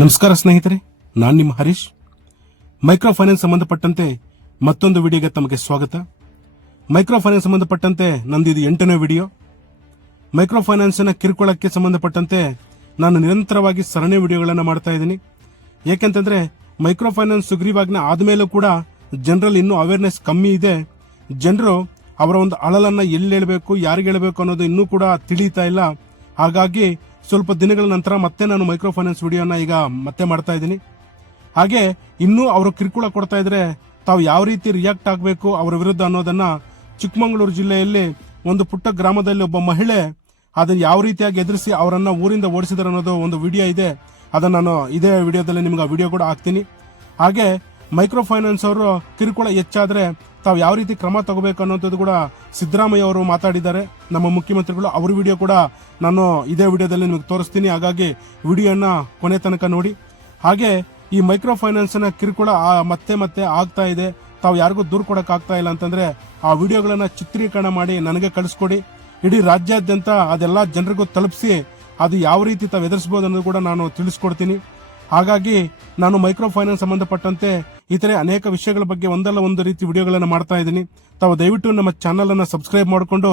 ನಮಸ್ಕಾರ ಸ್ನೇಹಿತರೆ, ನಾನು ನಿಮ್ಮ ಹರೀಶ್. ಮೈಕ್ರೋ ಫೈನಾನ್ಸ್ ಸಂಬಂಧಪಟ್ಟಂತೆ ಮತ್ತೊಂದು ವಿಡಿಯೋಗೆ ತಮಗೆ ಸ್ವಾಗತ. ಮೈಕ್ರೋ ಫೈನಾನ್ಸ್ ಸಂಬಂಧಪಟ್ಟಂತೆ ನಂದು ಇದು 8ನೇ ವಿಡಿಯೋ. ಮೈಕ್ರೋ ಫೈನಾನ್ಸ್ನ ಕಿರುಕುಳಕ್ಕೆ ಸಂಬಂಧಪಟ್ಟಂತೆ ನಾನು ನಿರಂತರವಾಗಿ ಸರಣಿ ವಿಡಿಯೋಗಳನ್ನು ಮಾಡ್ತಾ ಇದ್ದೀನಿ. ಏಕೆಂತಂದ್ರೆ ಮೈಕ್ರೋ ಫೈನಾನ್ಸ್ ಸುಗ್ರೀವಾಜ್ಞೆ ಆದ್ಮೇಲೂ ಕೂಡ ಜನರಲ್ಲಿ ಇನ್ನೂ ಅವೇರ್ನೆಸ್ ಕಮ್ಮಿ ಇದೆ. ಜನರು ಅವರ ಒಂದು ಅಳಲನ್ನ ಎಲ್ಲಿ ಹೇಳಬೇಕು, ಯಾರಿಗೆ ಹೇಳಬೇಕು ಅನ್ನೋದು ಇನ್ನೂ ಕೂಡ ತಿಳಿತಾ ಇಲ್ಲ. ಹಾಗಾಗಿ ಸ್ವಲ್ಪ ದಿನಗಳ ನಂತರ ಮತ್ತೆ ನಾನು ಮೈಕ್ರೋ ಫೈನಾನ್ಸ್ ವಿಡಿಯೋನ ಈಗ ಮತ್ತೆ ಮಾಡ್ತಾ ಇದ್ದೀನಿ. ಹಾಗೆ ಇನ್ನೂ ಅವರು ಕಿರುಕುಳ ಕೊಡ್ತಾ ಇದ್ರೆ ತಾವು ಯಾವ ರೀತಿ ರಿಯಾಕ್ಟ್ ಆಗಬೇಕು ಅವರ ವಿರುದ್ಧ ಅನ್ನೋದನ್ನ ಚಿಕ್ಕಮಗಳೂರು ಜಿಲ್ಲೆಯಲ್ಲಿ ಒಂದು ಪುಟ್ಟ ಗ್ರಾಮದಲ್ಲಿ ಒಬ್ಬ ಮಹಿಳೆ ಅದನ್ನ ಯಾವ ರೀತಿಯಾಗಿ ಎದುರಿಸಿ ಅವರನ್ನ ಊರಿಂದ ಓಡಿಸಿದಾರೆ ಅನ್ನೋದು ಒಂದು ವಿಡಿಯೋ ಇದೆ. ಅದನ್ನ ನಾನು ಇದೇ ವಿಡಿಯೋದಲ್ಲಿ ನಿಮ್ಗೆ ಆ ವಿಡಿಯೋ ಕೂಡ ಹಾಕ್ತೀನಿ. ಹಾಗೆ ಮೈಕ್ರೋ ಫೈನಾನ್ಸ್ ಅವರು ಕಿರುಕುಳ ಹೆಚ್ಚಾದ್ರೆ ತಾವು ಯಾವ ರೀತಿ ಕ್ರಮ ತಗೋಬೇಕು ಅನ್ನೋದು ಕೂಡ ಸಿದ್ದರಾಮಯ್ಯ ಅವರು ಮಾತಾಡಿದ್ದಾರೆ, ನಮ್ಮ ಮುಖ್ಯಮಂತ್ರಿಗಳು. ಅವ್ರ ವಿಡಿಯೋ ಕೂಡ ನಾನು ಇದೇ ವಿಡಿಯೋದಲ್ಲಿ ನಿಮಗೆ ತೋರಿಸ್ತೀನಿ. ಹಾಗಾಗಿ ವಿಡಿಯೋನ ಕೊನೆ ತನಕ ನೋಡಿ. ಹಾಗೆ ಈ ಮೈಕ್ರೋ ಫೈನಾನ್ಸ್ ನ ಕಿರುಕುಳ ಮತ್ತೆ ಮತ್ತೆ ಆಗ್ತಾ ಇದೆ, ತಾವು ಯಾರಿಗೂ ದೂರ ಕೊಡಕ್ ಆಗ್ತಾ ಇಲ್ಲ ಅಂತಂದ್ರೆ ಆ ವಿಡಿಯೋಗಳನ್ನ ಚಿತ್ರೀಕರಣ ಮಾಡಿ ನನಗೆ ಕಳಿಸ್ಕೊಡಿ. ಇಡೀ ರಾಜ್ಯಾದ್ಯಂತ ಅದೆಲ್ಲ ಜನರಿಗೂ ತಲುಪಿಸಿ ಅದು ಯಾವ ರೀತಿ ತಾವು ಎದುರಿಸಬಹುದು ಅನ್ನೋದು ಕೂಡ ನಾನು ತಿಳಿಸ್ಕೊಡ್ತೀನಿ. ಹಾಗಾಗಿ ನಾನು ಮೈಕ್ರೋ ಫೈನಾನ್ಸ್ ಸಂಬಂಧಪಟ್ಟಂತೆ ಇತರೆ ಅನೇಕ ವಿಷಯಗಳ ಬಗ್ಗೆ ಒಂದಲ್ಲ ಒಂದು ರೀತಿ ವಿಡಿಯೋಗಳನ್ನು ಮಾಡ್ತಾ ಇದ್ದೀನಿ. ತಾವು ದಯವಿಟ್ಟು ನಮ್ಮ ಚಾನಲ್ ಅನ್ನ ಸಬ್ಸ್ಕ್ರೈಬ್ ಮಾಡಿಕೊಂಡು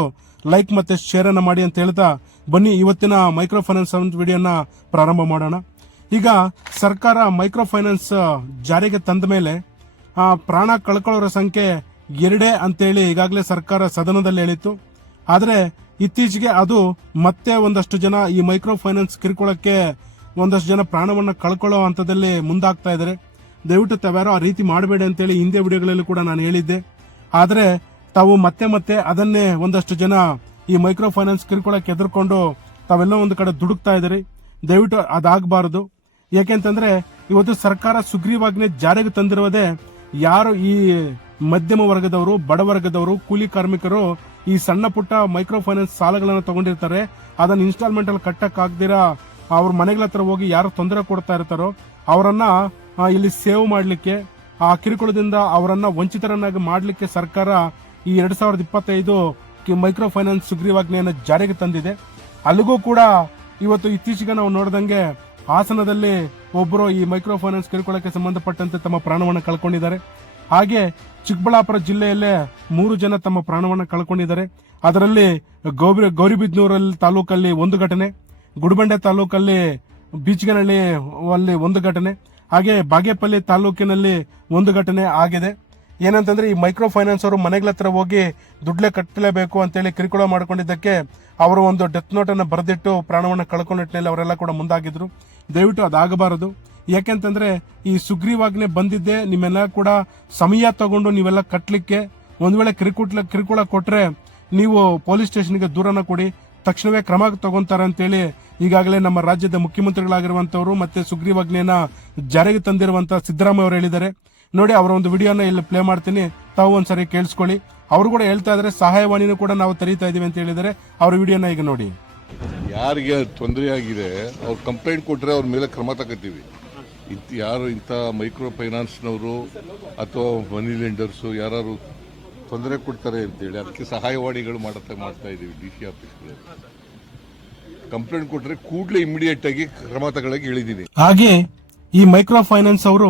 ಲೈಕ್ ಮತ್ತೆ ಶೇರ್ ಅನ್ನ ಮಾಡಿ ಅಂತ ಹೇಳ್ತಾ ಬನ್ನಿ ಇವತ್ತಿನ ಮೈಕ್ರೋ ಫೈನಾನ್ಸ್ ವಿಡಿಯೋನ ಪ್ರಾರಂಭ ಮಾಡೋಣ. ಈಗ ಸರ್ಕಾರ ಮೈಕ್ರೋ ಫೈನಾನ್ಸ್ ಜಾರಿಗೆ ತಂದ ಮೇಲೆ ಪ್ರಾಣ ಕಳ್ಕೊಳ್ಳೋರ ಸಂಖ್ಯೆ 2 ಅಂತೇಳಿ ಈಗಾಗಲೇ ಸರ್ಕಾರ ಸದನದಲ್ಲಿ ಹೇಳಿತ್ತು. ಆದ್ರೆ ಇತ್ತೀಚೆಗೆ ಅದು ಮತ್ತೆ ಒಂದಷ್ಟು ಜನ ಈ ಮೈಕ್ರೋ ಫೈನಾನ್ಸ್ ಕಿರುಕುಳಕ್ಕೆ ಒಂದಷ್ಟು ಜನ ಪ್ರಾಣವನ್ನ ಕಳ್ಕೊಳ್ಳೋ ಹಂತದಲ್ಲಿ ಮುಂದಾಗ್ತಾ ಇದ್ದಾರೆ. ದಯವಿಟ್ಟು ತಾವ್ಯಾರೋ ಆ ರೀತಿ ಮಾಡಬೇಡಿ ಅಂತೇಳಿ ಹಿಂದೆ ವಿಡಿಯೋಗಳಲ್ಲಿ ಕೂಡ ನಾನು ಹೇಳಿದ್ದೆ. ಆದ್ರೆ ತಾವು ಮತ್ತೆ ಮತ್ತೆ ಅದನ್ನೇ ಒಂದಷ್ಟು ಜನ ಈ ಮೈಕ್ರೋ ಫೈನಾನ್ಸ್ ಕಿರುಕುಳಕ್ಕೆ ಎದುರ್ಕೊಂಡು ತಾವೆಲ್ಲ ಒಂದು ಕಡೆ ದುಡುಕ್ತಾ ಇದ್ದಾರೆ. ದಯವಿಟ್ಟು ಅದಾಗಬಾರದು. ಯಾಕೆಂತಂದ್ರೆ ಇವತ್ತು ಸರ್ಕಾರ ಸುಗ್ರೀವಾಜ್ಞೆ ಜಾರಿಗೆ ತಂದಿರುವುದೇ ಯಾರು ಈ ಮಧ್ಯಮ ವರ್ಗದವರು, ಬಡವರ್ಗದವರು, ಕೂಲಿ ಕಾರ್ಮಿಕರು ಈ ಸಣ್ಣ ಪುಟ್ಟ ಮೈಕ್ರೋ ಫೈನಾನ್ಸ್ ಸಾಲಗಳನ್ನು ತಗೊಂಡಿರ್ತಾರೆ, ಅದನ್ನ ಇನ್ಸ್ಟಾಲ್ಮೆಂಟ್ ಅಲ್ಲಿ ಕಟ್ಟಕ್ ಆಗ್ದಿರಾ ಅವ್ರ ಮನೆಗಳ ಹತ್ರ ಹೋಗಿ ಯಾರು ತೊಂದರೆ ಕೊಡ್ತಾ ಇರ್ತಾರೋ ಅವರನ್ನ ಇಲ್ಲಿ ಸೇವ್ ಮಾಡ್ಲಿಕ್ಕೆ, ಆ ಕಿರುಕುಳದಿಂದ ಅವರನ್ನ ವಂಚಿತರನ್ನಾಗಿ ಮಾಡ್ಲಿಕ್ಕೆ ಸರ್ಕಾರ ಈ 2025 ಮೈಕ್ರೋ ಫೈನಾನ್ಸ್ ಸುಗ್ರೀವಾಜ್ಞೆಯನ್ನು ಜಾರಿಗೆ ತಂದಿದೆ. ಅಲ್ಲಿಗೂ ಕೂಡ ಇವತ್ತು ಇತ್ತೀಚೆಗೆ ನಾವು ನೋಡಿದಂಗೆ ಹಾಸನದಲ್ಲಿ ಒಬ್ಬರು ಈ ಮೈಕ್ರೋ ಫೈನಾನ್ಸ್ ಕಿರುಕುಳಕ್ಕೆ ಸಂಬಂಧಪಟ್ಟಂತೆ ತಮ್ಮ ಪ್ರಾಣವನ್ನು ಕಳ್ಕೊಂಡಿದ್ದಾರೆ. ಹಾಗೆ ಚಿಕ್ಕಬಳ್ಳಾಪುರ ಜಿಲ್ಲೆಯಲ್ಲೇ 3 ಜನ ತಮ್ಮ ಪ್ರಾಣವನ್ನು ಕಳ್ಕೊಂಡಿದ್ದಾರೆ. ಅದರಲ್ಲಿ ಗೌರಿಬಿದನೂರಲ್ಲಿ ತಾಲೂಕಲ್ಲಿ 1 ಘಟನೆ, ಗುಡಿಬಂಡೆ ತಾಲೂಕಲ್ಲಿ ಬೀಚಗನಹಳ್ಳಿ ಅಲ್ಲಿ 1 ಘಟನೆ, ಹಾಗೆ ಬಾಗೇಪಲ್ಲಿ ತಾಲೂಕಿನಲ್ಲಿ 1 ಘಟನೆ ಆಗಿದೆ. ಏನಂತಂದ್ರೆ ಈ ಮೈಕ್ರೋ ಫೈನಾನ್ಸ್ ಅವರು ಮನೆಗಳ ಹತ್ರ ಹೋಗಿ ದುಡ್ಲೆ ಕಟ್ಟಲೇಬೇಕು ಅಂತೇಳಿ ಕಿರುಕುಳ ಮಾಡ್ಕೊಂಡಿದ್ದಕ್ಕೆ ಅವರು ಒಂದು ಡೆತ್ ನೋಟ್ ಅನ್ನು ಬರೆದಿಟ್ಟು ಪ್ರಾಣವನ್ನು ಕಳ್ಕೊಂಡ ನಿಟ್ಟಿನಲ್ಲಿ ಅವರೆಲ್ಲ ಕೂಡ ಮುಂದಾಗಿದ್ರು. ದಯವಿಟ್ಟು ಅದಾಗಬಾರದು. ಯಾಕೆಂತಂದ್ರೆ ಈ ಸುಗ್ರೀವಾಜ್ಞೆ ಬಂದಿದ್ದೆ ನಿಮ್ಮೆಲ್ಲ ಕೂಡ ಸಮಯ ತಗೊಂಡು ನೀವೆಲ್ಲ ಕಟ್ಟಲಿಕ್ಕೆ. ಒಂದ್ ವೇಳೆ ಕಿರುಕುಳ ಕೊಟ್ರೆ ನೀವು ಪೊಲೀಸ್ ಸ್ಟೇಷನ್ಗೆ ದೂರನ ಕೊಡಿ, ತಕ್ಷಣವೇ ಕ್ರಮ ತಗೊಂತಾರೆ ಅಂತೇಳಿ ಈಗಾಗಲೇ ನಮ್ಮ ರಾಜ್ಯದ ಮುಖ್ಯಮಂತ್ರಿಗಳಾಗಿರುವಂತವರು ಮತ್ತೆ ಸುಗ್ರೀವಾಜ್ಞೆಯನ್ನ ಜಾರಿಗೆ ತಂದಿರುವಂತ ಸಿದ್ದರಾಮಯ್ಯ ಅವರು ಹೇಳಿದ್ದಾರೆ. ನೋಡಿ, ಅವರ ಒಂದು ವಿಡಿಯೋನ ಇಲ್ಲಿ ಪ್ಲೇ ಮಾಡ್ತೀನಿ, ತಾವು ಒಂದ್ಸರಿ ಕೇಳಿಸ್ಕೊಳ್ಳಿ. ಅವರು ಕೂಡ ಹೇಳ್ತಾ ಇದ್ದಾರೆ ಸಹಾಯವಾಣಿನೂ ಕೂಡ ನಾವು ತೆರೀತಾ ಇದೀವಿ ಅಂತ ಹೇಳಿದ್ದಾರೆ. ಅವ್ರ ವಿಡಿಯೋನ ಈಗ ನೋಡಿ. ಯಾರಿಗೆ ತೊಂದರೆ ಆಗಿದೆ ಅವ್ರು ಕಂಪ್ಲೇಂಟ್ ಕೊಟ್ಟರೆ ಅವ್ರ ಮೇಲೆ ಕ್ರಮ ತಗೋತೀವಿ. ಯಾರು ಇಂಥ ಮೈಕ್ರೋ ಫೈನಾನ್ಸ್ನವರು ಅಥವಾ ಮನಿ ಲೆಂಡರ್ಸು ಯಾರು ತೊಂದರೆ ಕೊಡ್ತಾರೆ ಅಂತೇಳಿ ಅದಕ್ಕೆ ಸಹಾಯವಾಣಿಗಳು ಮಾಡ್ತಾ ಇದ್ದೀವಿ. DC ಆಫೀಸ್ಗಳು ಕಂಪ್ಲೇಂಟ್ ಕೊಟ್ಟರೆ ಕೂಡಲೇ ಇಮಿಡಿಯೇಟ್ ಆಗಿ ಕ್ರಮ ತಗೊಳ್ಳೋಕೆ ಹೇಳಿದ್ದೀನಿ. ಹಾಗೆ ಈ ಮೈಕ್ರೋ ಫೈನಾನ್ಸ್ ಅವರು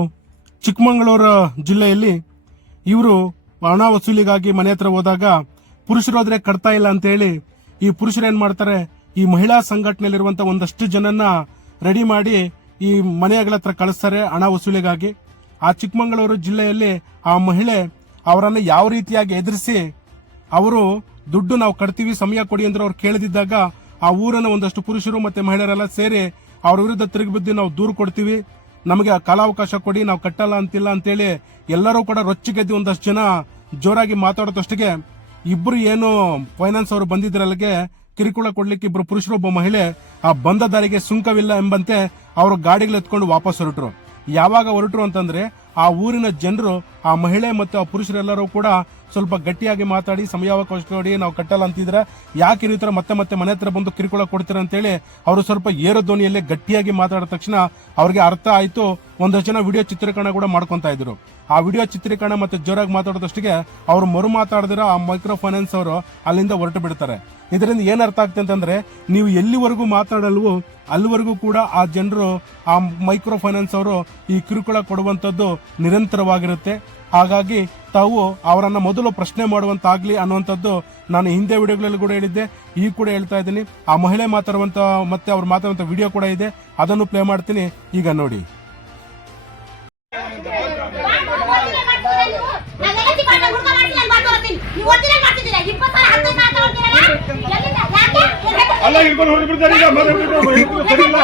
ಚಿಕ್ಕಮಗಳೂರು ಜಿಲ್ಲೆಯಲ್ಲಿ ಇವರು ಹಣ ವಸೂಲಿಗಾಗಿ ಮನೆ ಹತ್ರ ಹೋದಾಗ ಪುರುಷರು ಹೋದ್ರೆ ಕಟ್ತಾ ಇಲ್ಲ ಅಂತ ಹೇಳಿ ಈ ಪುರುಷರು ಏನ್ ಮಾಡ್ತಾರೆ, ಈ ಮಹಿಳಾ ಸಂಘಟನೆಯಲ್ಲಿರುವಂತಹ ಒಂದಷ್ಟು ಜನನ್ನ ರೆಡಿ ಮಾಡಿ ಈ ಮನೆಗಳ ಹತ್ರ ಕಳಿಸ್ತಾರೆ ಹಣ ವಸೂಲಿಗಾಗಿ. ಆ ಚಿಕ್ಕಮಗಳೂರು ಜಿಲ್ಲೆಯಲ್ಲಿ ಆ ಮಹಿಳೆ ಅವರನ್ನ ಯಾವ ರೀತಿಯಾಗಿ ಎದುರಿಸಿ ಅವರು ದುಡ್ಡು ನಾವು ಕಟ್ತೀವಿ ಸಮಯ ಕೊಡಿ ಅಂದ್ರೆ ಅವ್ರು ಕೇಳದಿದ್ದಾಗ ಆ ಊರನ್ನ ಒಂದಷ್ಟು ಪುರುಷರು ಮತ್ತೆ ಮಹಿಳೆಯರೆಲ್ಲ ಸೇರಿ ಅವ್ರ ವಿರುದ್ಧ ತಿರುಗಿ ಬಿದ್ದು ನಾವು ದೂರು ಕೊಡ್ತೀವಿ, ನಮಗೆ ಕಾಲಾವಕಾಶ ಕೊಡಿ, ನಾವು ಕಟ್ಟಲ್ಲ ಅಂತಿಲ್ಲ ಅಂತೇಳಿ ಎಲ್ಲರೂ ಕೂಡ ರೊಚ್ಚಿಗೆದ್ದು ಒಂದಷ್ಟು ಜನ ಜೋರಾಗಿ ಮಾತಾಡೋದಷ್ಟಿಗೆ ಇಬ್ರು ಏನು ಫೈನಾನ್ಸ್ ಅವರು ಬಂದಿದ್ರಲ್ಲಿಗೆ ಕಿರುಕುಳ ಕೊಡ್ಲಿಕ್ಕೆ ಇಬ್ರು ಪುರುಷರು ಒಬ್ಬ ಮಹಿಳೆ ಆ ಬಂದ ದಾರಿಗೆ ಸುಂಕವಿಲ್ಲ ಎಂಬಂತೆ ಅವರು ಗಾಡಿಗಳು ಎತ್ಕೊಂಡು ವಾಪಸ್ ಹೊರಟರು. ಯಾವಾಗ ಹೊರಟರು ಅಂತಂದ್ರೆ ಆ ಊರಿನ ಜನರು, ಆ ಮಹಿಳೆ ಮತ್ತು ಆ ಪುರುಷರೆಲ್ಲರೂ ಕೂಡ ಸ್ವಲ್ಪ ಗಟ್ಟಿಯಾಗಿ ಮಾತಾಡಿ ಸಮಯಾವಕಾಶ ಕೊಡಿ, ನಾವು ಕಟ್ಟಲ್ಲ ಅಂತಿದ್ರೆ ಯಾಕೆ ಈ ತರ ಮತ್ತೆ ಮತ್ತೆ ಮನೆ ಹತ್ರ ಬಂದು ಕಿರುಕುಳ ಕೊಡ್ತೀರ ಅಂತೇಳಿ ಅವರು ಸ್ವಲ್ಪ ಏರು ಧ್ವನಿಯಲ್ಲೇ ಗಟ್ಟಿಯಾಗಿ ಮಾತಾಡಿದ ತಕ್ಷಣ ಅವ್ರಿಗೆ ಅರ್ಥ ಆಯ್ತು. ಒಂದಷ್ಟು ಜನ ವಿಡಿಯೋ ಚಿತ್ರೀಕರಣ ಕೂಡ ಮಾಡ್ಕೊಂತಾ ಇದ್ರು. ಆ ವಿಡಿಯೋ ಚಿತ್ರೀಕರಣ ಮತ್ತೆ ಜೋರಾಗಿ ಮಾತಾಡೋದಷ್ಟಿಗೆ ಅವ್ರು ಮರು ಮಾತಾಡಿದ್ರೆ ಆ ಮೈಕ್ರೋ ಫೈನಾನ್ಸ್ ಅವರು ಅಲ್ಲಿಂದ ಹೊರಟು ಬಿಡ್ತಾರೆ. ಇದರಿಂದ ಏನ್ ಅರ್ಥ ಆಗ್ತದೆ ಅಂತಂದ್ರೆ, ನೀವು ಎಲ್ಲಿವರೆಗೂ ಮಾತಾಡಲ್ವೋ ಅಲ್ಲಿವರೆಗೂ ಕೂಡ ಆ ಜನರು, ಆ ಮೈಕ್ರೋ ಫೈನಾನ್ಸ್ ಅವರು ಈ ಕಿರುಕುಳ ಕೊಡುವಂತದ್ದು ನಿರಂತರವಾಗಿರುತ್ತೆ. ಹಾಗಾಗಿ ತಾವು ಅವರನ್ನ ಮೊದಲು ಪ್ರಶ್ನೆ ಮಾಡುವಂತಾಗ್ಲಿ ಅನ್ನುವಂಥದ್ದು ನಾನು ಹಿಂದೆ ವಿಡಿಯೋಗಳಲ್ಲಿ ಕೂಡ ಹೇಳಿದ್ದೆ, ಈಗ ಕೂಡ ಹೇಳ್ತಾ ಇದ್ದೀನಿ. ಆ ಮಹಿಳೆ ಮಾತಾಡುವಂತ ಮತ್ತೆ ಅವ್ರು ಮಾತಾಡುವಂತ ವಿಡಿಯೋ ಕೂಡ ಇದೆ, ಅದನ್ನು ಪ್ಲೇ ಮಾಡ್ತೀನಿ, ಈಗ ನೋಡಿ. ಅಲ್ಲ ಇಟ್ಕೊಂಡು ಹೊರಬಿಡ್ತಾರೆ ಈಗ ಸರಿಯಿಲ್ಲ.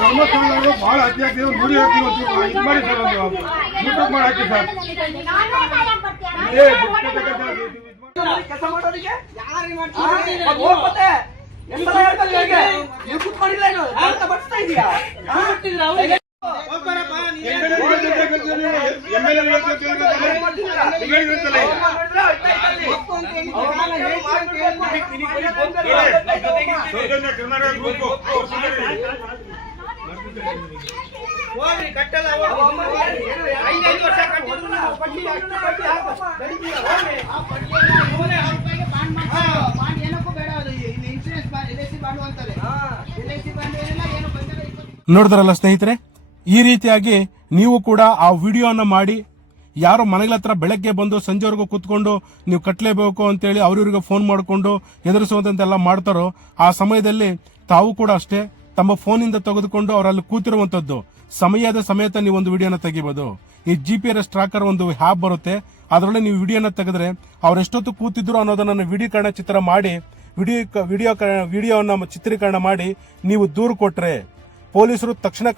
ಧರ್ಮಸ್ಥಾನ ಬಹಳ ಅತಿ ಆಗ್ತೀವಿ, ನುಡಿ ಹಾಕ್ತೀವಿ, ಇದು ಮಾಡಿ ಸರ್, ಒಂದು ಯೂಟ್ಯೂಬ್ ಮಾಡಿ ಹಾಕಿ ಸರ್. ಕೆಲಸ ಮಾಡೋರಿಗೆ ಹೋಗ್ಬತ್ತೆ ಎಲ್ಲ ಹೇಳ್ತಾರೆ. ನೀವು ಕುತ್ಕೊಂಡಿಲ್ಲ ಏನು ಬಡಿಸ್ತಾ ಇದೀಯಾ? ಕಟ್ಟಲ್ಲ 5 ವರ್ಷ ನೋಡಿದ್ರಲ್ಲ ಸ್ನೇಹಿತರೆ, ಈ ರೀತಿಯಾಗಿ ನೀವು ಕೂಡ ಆ ವಿಡಿಯೋನ ಮಾಡಿ, ಯಾರೋ ಮನೆಗಳ ಹತ್ರ ಬೆಳಗ್ಗೆ ಬಂದು ಸಂಜೆವರೆಗೂ ಕೂತ್ಕೊಂಡು ನೀವು ಕಟ್ಟಲೇಬೇಕು ಅಂತೇಳಿ ಅವ್ರಿಗೆ ಫೋನ್ ಮಾಡಿಕೊಂಡು ಎದುರಿಸುವಂತೆಲ್ಲ ಮಾಡ್ತಾರೋ, ಆ ಸಮಯದಲ್ಲಿ ತಾವು ಕೂಡ ಅಷ್ಟೇ ತಮ್ಮ ಫೋನಿಂದ ತೆಗೆದುಕೊಂಡು ಅವರಲ್ಲಿ ಕೂತಿರುವಂತದ್ದು ಸಮಯದ ಸಮೇತ ನೀವು ಒಂದು ವಿಡಿಯೋನ ತೆಗಿಬಹುದು. ಈ GPS ಟ್ರ್ಯಾಕರ್ ಒಂದು ಹ್ಯಾಪ್ ಬರುತ್ತೆ, ಅದರೊಳಗೆ ನೀವು ವಿಡಿಯೋನ ತೆಗೆದ್ರೆ ಅವ್ರು ಎಷ್ಟೊತ್ತು ಕೂತಿದ್ರು ಅನ್ನೋದನ್ನ ವಿಡಿಯೋಕರಣ ಚಿತ್ರ ಮಾಡಿ ವಿಡಿಯೋನ ಚಿತ್ರೀಕರಣ ಮಾಡಿ ನೀವು ದೂರು ಕೊಟ್ರೆ ಪೊಲೀಸರು ತಕ್ಷಣ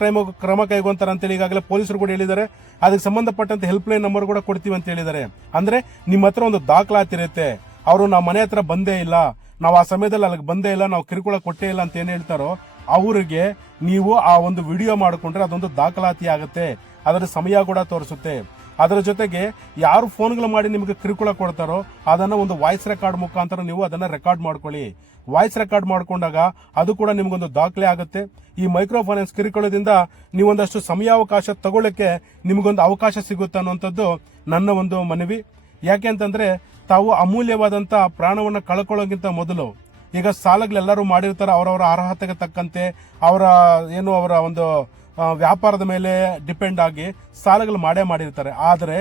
ಕ್ರಮ ಕೈಗೊಂತಾರೆ ಅಂತೇಳಿ ಈಗಾಗಲೇ ಪೊಲೀಸರು ಕೂಡ ಹೇಳಿದ್ದಾರೆ. ಅದಕ್ಕೆ ಸಂಬಂಧಪಟ್ಟಂತೆ ಹೆಲ್ಪ್ ಲೈನ್ ನಂಬರ್ ಕೂಡ ಕೊಡ್ತೀವಿ ಅಂತ ಹೇಳಿದ್ದಾರೆ. ಅಂದ್ರೆ ನಿಮ್ಮ ಹತ್ರ ಒಂದು ದಾಖಲಾತಿ ಇರುತ್ತೆ. ಅವರು ನಾವು ಮನೆ ಹತ್ರ ಬಂದೇ ಇಲ್ಲ, ನಾವು ಆ ಸಮಯದಲ್ಲಿ ಅಲ್ಲಿಗೆ ಬಂದೇ ಇಲ್ಲ, ನಾವು ಕಿರುಕುಳ ಕೊಟ್ಟೇ ಇಲ್ಲ ಅಂತ ಏನ್ ಹೇಳ್ತಾರೋ ಅವರಿಗೆ ನೀವು ಆ ಒಂದು ವಿಡಿಯೋ ಮಾಡಿಕೊಂಡ್ರೆ ಅದೊಂದು ದಾಖಲಾತಿ ಆಗುತ್ತೆ, ಅದರ ಸಮಯ ಕೂಡ ತೋರಿಸುತ್ತೆ. ಅದರ ಜೊತೆಗೆ ಯಾರು ಫೋನ್ಗಳು ಮಾಡಿ ನಿಮಗೆ ಕಿರುಕುಳ ಕೊಡ್ತಾರೋ ಅದನ್ನ ಒಂದು ವಾಯ್ಸ್ ರೆಕಾರ್ಡ್ ಮುಖಾಂತರ ನೀವು ಅದನ್ನ ರೆಕಾರ್ಡ್ ಮಾಡ್ಕೊಳ್ಳಿ. ವಾಯ್ಸ್ ರೆಕಾರ್ಡ್ ಮಾಡ್ಕೊಂಡಾಗ ಅದು ಕೂಡ ನಿಮ್ಗೊಂದು ದಾಖಲೆ ಆಗುತ್ತೆ. ಈ ಮೈಕ್ರೋ ಫೈನಾನ್ಸ್ ಕಿರುಕುಳದಿಂದ ನೀವೊಂದಷ್ಟು ಸಮಯಾವಕಾಶ ತಗೊಳ್ಳಕ್ಕೆ ನಿಮಗೊಂದು ಅವಕಾಶ ಸಿಗುತ್ತೆ ಅನ್ನುವಂಥದ್ದು ನನ್ನ ಒಂದು ಮನವಿ. ಯಾಕೆ ಅಂತಂದ್ರೆ, ತಾವು ಅಮೂಲ್ಯವಾದಂತ ಪ್ರಾಣವನ್ನ ಕಳ್ಕೊಳ್ಳೋಕ್ಕಿಂತ ಮೊದಲು ಈಗ ಸಾಲಗಳೆಲ್ಲರೂ ಮಾಡಿರ್ತಾರೆ, ಅವರವರ ಅರ್ಹತೆಗೆ ತಕ್ಕಂತೆ ಅವರ ಒಂದು ವ್ಯಾಪಾರದ ಮೇಲೆ ಡಿಪೆಂಡ್ ಆಗಿ ಸಾಲಗಳು ಮಾಡಿರ್ತಾರೆ. ಆದರೆ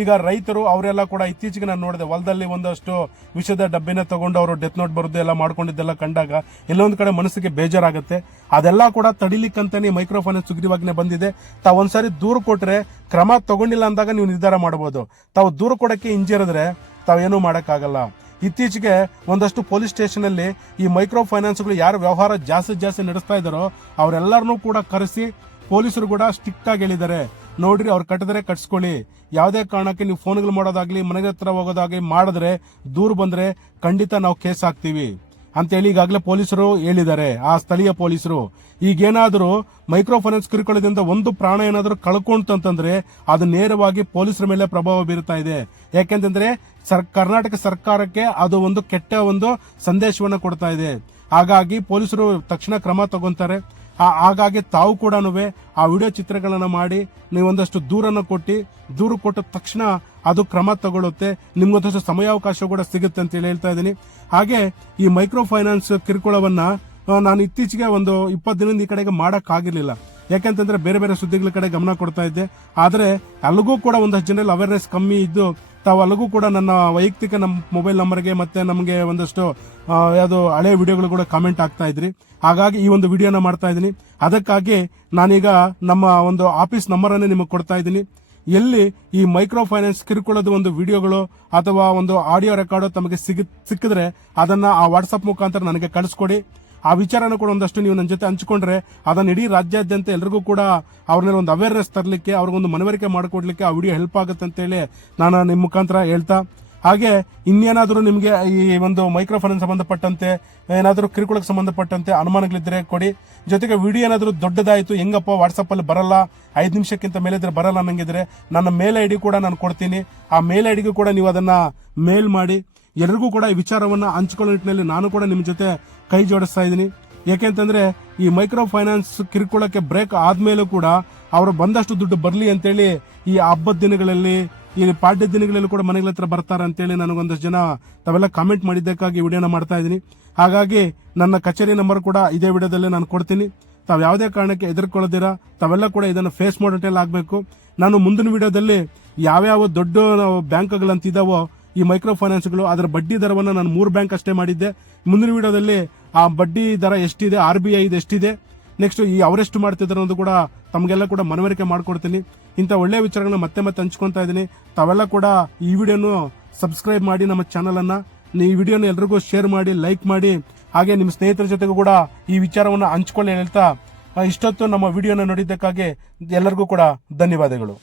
ಈಗ ರೈತರು ಅವರೆಲ್ಲ ಕೂಡ ಇತ್ತೀಚೆಗೆ ನಾನು ನೋಡಿದೆ, ಹೊಲದಲ್ಲಿ ಒಂದಷ್ಟು ವಿಷದ ಡಬ್ಬಿನ ತಗೊಂಡು ಅವರು ಡೆತ್ ನೋಟ್ ಬರೋದು ಎಲ್ಲ ಮಾಡ್ಕೊಂಡಿದ್ದೆಲ್ಲ ಕಂಡಾಗ ಎಲ್ಲೊಂದು ಕಡೆ ಮನಸ್ಸಿಗೆ ಬೇಜಾರಾಗುತ್ತೆ. ಅದೆಲ್ಲ ಕೂಡ ತಡಿಲಿಕ್ಕಂತಾನೆ ಮೈಕ್ರೋ ಫೈನಾನ್ಸ್ ಸುಗ್ರೀವಾಜ್ಞೆ ಬಂದಿದೆ. ತಾವು ಒಂದ್ಸಾರಿ ದೂರು ಕೊಟ್ರೆ ಕ್ರಮ ತಗೊಂಡಿಲ್ಲ ಅಂದಾಗ ನೀವು ನಿರ್ಧಾರ ಮಾಡಬಹುದು. ತಾವು ದೂರು ಕೊಡಕ್ಕೆ ಹಿಂಜರಿದ್ರೆ ತಾವೇನೂ ಮಾಡಕ್ಕಾಗಲ್ಲ. ಇತ್ತೀಚೆಗೆ ಒಂದಷ್ಟು ಪೊಲೀಸ್ ಸ್ಟೇಷನ್ ಅಲ್ಲಿ ಈ ಮೈಕ್ರೋ ಫೈನಾನ್ಸ್ಗಳು ಯಾರು ವ್ಯವಹಾರ ಜಾಸ್ತಿ ನಡೆಸ್ತಾ ಇದ್ದಾರೋ ಅವರೆಲ್ಲರನ್ನೂ ಕೂಡ ಕರೆಸಿ ಪೊಲೀಸರು ಕೂಡ ಸ್ಟ್ರಿಕ್ಟ್ ಆಗಿ ಹೇಳಿದ್ದಾರೆ, ನೋಡ್ರಿ ಅವ್ರು ಕಟ್ಟಿದ್ರೆ ಕಟ್ಸ್ಕೊಳ್ಳಿ, ಯಾವುದೇ ಕಾರಣಕ್ಕೆ ನೀವು ಫೋನ್ಗಳು ಮಾಡೋದಾಗ್ಲಿ ಮನೆಗೆ ಹತ್ರ ಹೋಗೋದಾಗ್ಲಿ ಮಾಡಿದ್ರೆ ದೂರು ಬಂದ್ರೆ ಖಂಡಿತ ನಾವು ಕೇಸ್ ಹಾಕ್ತೀವಿ ಅಂತೇಳಿ ಈಗಾಗಲೇ ಪೊಲೀಸರು ಹೇಳಿದ್ದಾರೆ, ಆ ಸ್ಥಳೀಯ ಪೊಲೀಸರು. ಈಗೇನಾದರೂ ಮೈಕ್ರೋ ಫೈನಾನ್ಸ್ ಕಿರುಕುಳದಿಂದ ಒಂದು ಪ್ರಾಣ ಏನಾದರೂ ಕಳ್ಕೊಂತಂತಂದ್ರೆ ಅದು ನೇರವಾಗಿ ಪೊಲೀಸರ ಮೇಲೆ ಪ್ರಭಾವ ಬೀರುತ್ತಾ ಇದೆ. ಯಾಕೆಂತಂದ್ರೆ ಕರ್ನಾಟಕ ಸರ್ಕಾರಕ್ಕೆ ಅದು ಒಂದು ಕೆಟ್ಟ ಒಂದು ಸಂದೇಶವನ್ನ ಕೊಡ್ತಾ ಇದೆ. ಹಾಗಾಗಿ ಪೊಲೀಸರು ತಕ್ಷಣ ಕ್ರಮ ತಗೊಂತಾರೆ. ಹಾಗಾಗಿ ತಾವು ಕೂಡ ಆ ವಿಡಿಯೋ ಚಿತ್ರಗಳನ್ನ ಮಾಡಿ ನೀವೊಂದಷ್ಟು ದೂರು ಕೊಟ್ಟ ತಕ್ಷಣ ಅದು ಕ್ರಮ ತಗೊಳ್ಳುತ್ತೆ, ನಿಮ್ಗೊಂದಷ್ಟು ಸಮಯಾವಕಾಶ ಕೂಡ ಸಿಗುತ್ತೆ ಅಂತ ಹೇಳ್ತಾ ಇದ್ದೀನಿ. ಹಾಗೆ ಈ ಮೈಕ್ರೋ ಫೈನಾನ್ಸ್ ಕಿರುಕುಳವನ್ನ ನಾನು ಇತ್ತೀಚೆಗೆ ಒಂದು 20 ದಿನದಿಂದ ಈ ಕಡೆಗೆ ಮಾಡಕ್ಕಾಗಿರ್ಲಿಲ್ಲ. ಯಾಕೆಂತಂದ್ರೆ ಬೇರೆ ಬೇರೆ ಸುದ್ದಿಗಳ ಕಡೆ ಗಮನ ಕೊಡ್ತಾ ಇದ್ದೆ. ಆದ್ರೆ ಅಲ್ಲಿಗೂ ಕೂಡ ಒಂದಷ್ಟು ಜನರಲ್ಲಿ ಅವೇರ್ನೆಸ್ ಕಮ್ಮಿ ಇದ್ದು ತಾವು ಅಲ್ಲಿಗೂ ಕೂಡ ನನ್ನ ವೈಯಕ್ತಿಕ ನಮ್ಮ ಮೊಬೈಲ್ ನಂಬರ್ಗೆ ಮತ್ತೆ ನಮಗೆ ಒಂದಷ್ಟು ಯಾವುದು ಹಳೆ ವಿಡಿಯೋಗಳು ಕೂಡ ಕಾಮೆಂಟ್ ಆಗ್ತಾ ಇದ್ರಿ. ಹಾಗಾಗಿ ಈ ಒಂದು ವಿಡಿಯೋನ ಮಾಡ್ತಾ ಇದ್ದೀನಿ. ಅದಕ್ಕಾಗಿ ನಾನೀಗ ನಮ್ಮ ಒಂದು ಆಫೀಸ್ ನಂಬರ್ ಅನ್ನೇ ನಿಮಗೆ ಕೊಡ್ತಾ ಇದ್ದೀನಿ. ಎಲ್ಲಿ ಈ ಮೈಕ್ರೋ ಫೈನಾನ್ಸ್ ಕಿರುಕುಳದ ಒಂದು ವಿಡಿಯೋಗಳು ಅಥವಾ ಒಂದು ಆಡಿಯೋ ರೆಕಾರ್ಡ್ ತಮಗೆ ಸಿಕ್ಕಿದ್ರೆ ಅದನ್ನ ಆ ವಾಟ್ಸ್ಆಪ್ ಮುಖಾಂತರ ನನಗೆ ಕಳಿಸ್ಕೊಡಿ. ಆ ವಿಚಾರನ ಕೂಡ ಒಂದಷ್ಟು ನೀವು ನನ್ನ ಜೊತೆ ಹಂಚಿಕೊಂಡ್ರೆ ಅದನ್ನ ಇಡೀ ರಾಜ್ಯಾದ್ಯಂತ ಎಲ್ರಿಗೂ ಕೂಡ ಅವ್ರನ್ನ ಒಂದು ಅವೇರ್ನೆಸ್ ತರಲಿಕ್ಕೆ ಅವ್ರಿಗೊಂದು ಮನವರಿಕೆ ಮಾಡಿಕೊಡ್ಲಿಕ್ಕೆ ಆ ವಿಡಿಯೋ ಹೆಲ್ಪ್ ಆಗುತ್ತೆ ಅಂತೇಳಿ ನಾನು ನಿಮ್ಮ ಮುಖಾಂತರ ಹೇಳ್ತಾ, ಹಾಗೆ ಇನ್ನೇನಾದರೂ ನಿಮಗೆ ಈ ಒಂದು ಮೈಕ್ರೋ ಫೈನಾನ್ಸ್ ಸಂಬಂಧಪಟ್ಟಂತೆ ಏನಾದರೂ ಕಿರುಕುಳಕ್ಕೆ ಸಂಬಂಧಪಟ್ಟಂತೆ ಅನುಮಾನಗಳಿದ್ರೆ ಕೊಡಿ. ಜೊತೆಗೆ ವಿಡಿಯೋ ಏನಾದರೂ ದೊಡ್ಡದಾಯಿತು ಹೆಂಗಪ್ಪ ವಾಟ್ಸಪ್ಪಲ್ಲಿ ಬರಲ್ಲ, 5 ನಿಮಿಷಕ್ಕಿಂತ ಮೇಲಿದ್ರೆ ಬರಲ್ಲ ಅನ್ನಂಗಿದ್ರೆ ನನ್ನ ಮೇಲ್ ಐಡಿ ಕೂಡ ನಾನು ಕೊಡ್ತೀನಿ. ಆ ಮೇಲ್ ಐಡಿಗೂ ಕೂಡ ನೀವು ಅದನ್ನ ಮೇಲ್ ಮಾಡಿ ಎಲ್ರಿಗೂ ಕೂಡ ಈ ವಿಚಾರವನ್ನ ಹಂಚಿಕೊಳ್ಳೋ ನಿಟ್ಟಿನಲ್ಲಿ ನಾನು ಕೂಡ ನಿಮ್ಮ ಜೊತೆ ಕೈ ಜೋಡಿಸ್ತಾ ಇದ್ದೀನಿ. ಯಾಕೆಂತಂದ್ರೆ ಈ ಮೈಕ್ರೋ ಫೈನಾನ್ಸ್ ಕಿರುಕುಳಕ್ಕೆ ಬ್ರೇಕ್ ಆದ್ಮೇಲೂ ಕೂಡ ಅವರು ಬಂದಷ್ಟು ದುಡ್ಡು ಬರಲಿ ಅಂತೇಳಿ ಈ ಹಬ್ಬದ ದಿನಗಳಲ್ಲಿ ಈ ಪಾಡ್ಯ ದಿನಗಳಲ್ಲಿ ಕೂಡ ಮನೆಗಳ ಹತ್ರ ಬರ್ತಾರೆ ಅಂತೇಳಿ ನನಗೊಂದಷ್ಟು ಜನ ತಾವೆಲ್ಲ ಕಾಮೆಂಟ್ ಮಾಡಿದ್ದಕ್ಕಾಗಿ ವಿಡಿಯೋನ ಮಾಡ್ತಾ ಇದ್ದೀನಿ. ಹಾಗಾಗಿ ನನ್ನ ಕಚೇರಿ ನಂಬರ್ ಕೂಡ ಇದೇ ವಿಡಿಯೋದಲ್ಲಿ ನಾನು ಕೊಡ್ತೀನಿ. ತಾವು ಯಾವುದೇ ಕಾರಣಕ್ಕೆ ಎದುರ್ಕೊಳ್ಳೋದಿರಾ ತಾವೆಲ್ಲ ಕೂಡ ಇದನ್ನು ಫೇಸ್ ಮಾಡೋಟೆಲ್ಲ ಆಗಬೇಕು. ನಾನು ಮುಂದಿನ ವಿಡಿಯೋದಲ್ಲಿ ಯಾವ್ಯಾವ ದೊಡ್ಡ ಬ್ಯಾಂಕ್ಗಳಂತಿದಾವೋ ಈ ಮೈಕ್ರೋ ಫೈನಾನ್ಸ್ಗಳು ಅದರ ಬಡ್ಡಿ ದರವನ್ನು ನಾನು 3 ಬ್ಯಾಂಕ್ ಅಷ್ಟೇ ಮಾಡಿದ್ದೆ. ಮುಂದಿನ ವಿಡಿಯೋದಲ್ಲಿ ಆ ಬಡ್ಡಿ ದರ ಎಷ್ಟಿದೆ, RBI ಎಷ್ಟಿದೆ, ನೆಕ್ಸ್ಟ್ ಈ ಅವರೆಷ್ಟು ಮಾಡ್ತಿದ್ದಾರೆ ಅನ್ನೋದು ಕೂಡ ತಮಗೆಲ್ಲ ಕೂಡ ಮನವರಿಕೆ ಮಾಡ್ಕೊಡ್ತೀನಿ. ಇಂಥ ಒಳ್ಳೆಯ ವಿಚಾರಗಳನ್ನ ಮತ್ತೆ ಮತ್ತೆ ಹಂಚ್ಕೊತಾ ಇದ್ದೀನಿ. ತಾವೆಲ್ಲ ಕೂಡ ಈ ವಿಡಿಯೋನು ಸಬ್ಸ್ಕ್ರೈಬ್ ಮಾಡಿ ನಮ್ಮ ಚಾನಲ್ ಅನ್ನ, ಈ ವಿಡಿಯೋನ ಎಲ್ರಿಗೂ ಶೇರ್ ಮಾಡಿ, ಲೈಕ್ ಮಾಡಿ, ಹಾಗೆ ನಿಮ್ಮ ಸ್ನೇಹಿತರ ಜೊತೆಗೂ ಕೂಡ ಈ ವಿಚಾರವನ್ನು ಹಂಚ್ಕೊಳ್ಳಿ ಹೇಳ್ತಾ ಇಷ್ಟೊತ್ತು ನಮ್ಮ ವಿಡಿಯೋನ ನೋಡಿದ್ದಕ್ಕಾಗಿ ಎಲ್ಲರಿಗೂ ಕೂಡ ಧನ್ಯವಾದಗಳು.